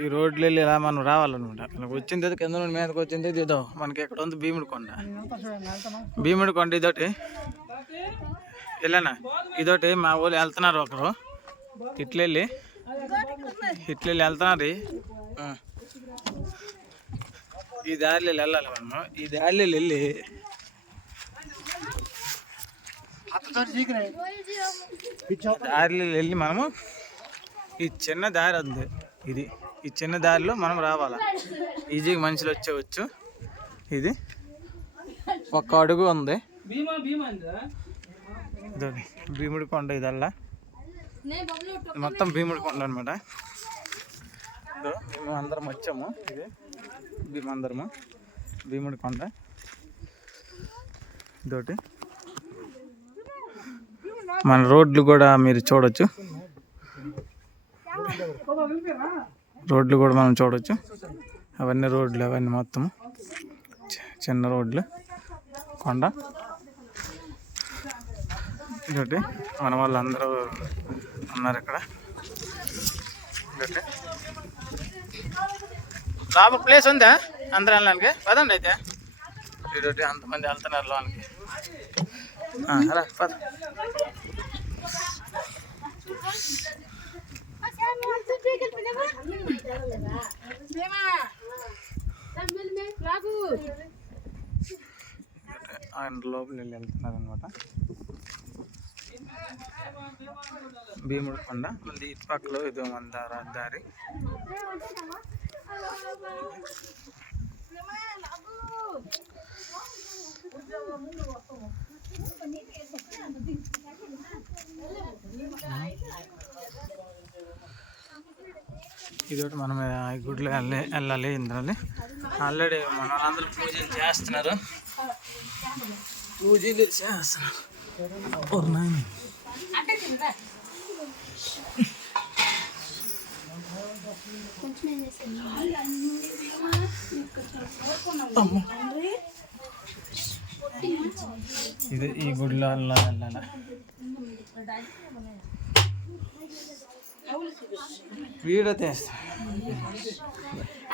ఈ రోడ్లు వెళ్ళి ఇలా మనం రావాలన్నమాట. మనకు వచ్చింది కింద నుండి మీదకి వచ్చింది ఇదో మనకి ఎక్కడ ఉంది భీముడి కొండ. భీముడి కొండ ఇదోటి వెళ్ళనా, ఇదోటి మా ఊళ్ళు వెళ్తున్నారు ఒకరు ఇట్లెళ్ళి వెళ్తున్నారు. ఈ దారిలో వెళ్ళాలి మనము. ఈ దారిలో వెళ్ళి మనము ఈ చిన్న దారి ఉంది, ఈ చిన్న దారిలో మనం రావాలా. ఈజీగా మనుషులు వచ్చేవచ్చు. ఇది ఒక్క అడుగు ఉంది. భీముడి కొండ ఇదల్లా మొత్తం భీముడి కొండ అనమాట. మేము అందరం వచ్చాము. ఇది భీముడి కొండ ఇదోటి. మన రోడ్లు కూడా మీరు చూడొచ్చు. రోడ్లు కూడా మనం చూడొచ్చు. అవన్నీ రోడ్లు, అవన్నీ మొత్తం చిన్న రోడ్లు, కొండ ఇదొకటి. మన వాళ్ళు అందరూ ఉన్నారు ఇక్కడ. ఇదొకటి లోపల ప్లేస్ ఉందా అందరూ వెళ్ళడానికి? పదండి అయితే. ఇదొకటి అంతమంది వెళ్తున్నారు లోనికి. రా పద. ఆయన లోపల వెళ్ళి వెళ్తున్నారు అనమాట. భీముడి కొండ మళ్ళీ ఇటు పక్కలో ఇదో మందార దారి. ఇదొకటి మనం ఈ గుడిలో వెళ్ళాలి. ఇందులో ఆల్రెడీ మన వాళ్ళందరూ పూజలు చేస్తున్నారు. ఇది ఈ గుడిలో వెళ్ళాలి. వీడియో తీస్తా.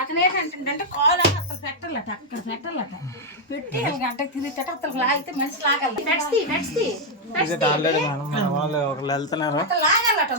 అక్కడ ఏంటంటే కాలు అసలు పెట్టాలట, అక్కడ పెట్టాలట, పెట్టి గంట తిరిగి అతను లాగితే మనిషి లాగాలి. ఆల్రెడీ మన వాళ్ళు ఒకళ్ళు వెళ్తున్నారు. లాగాలట.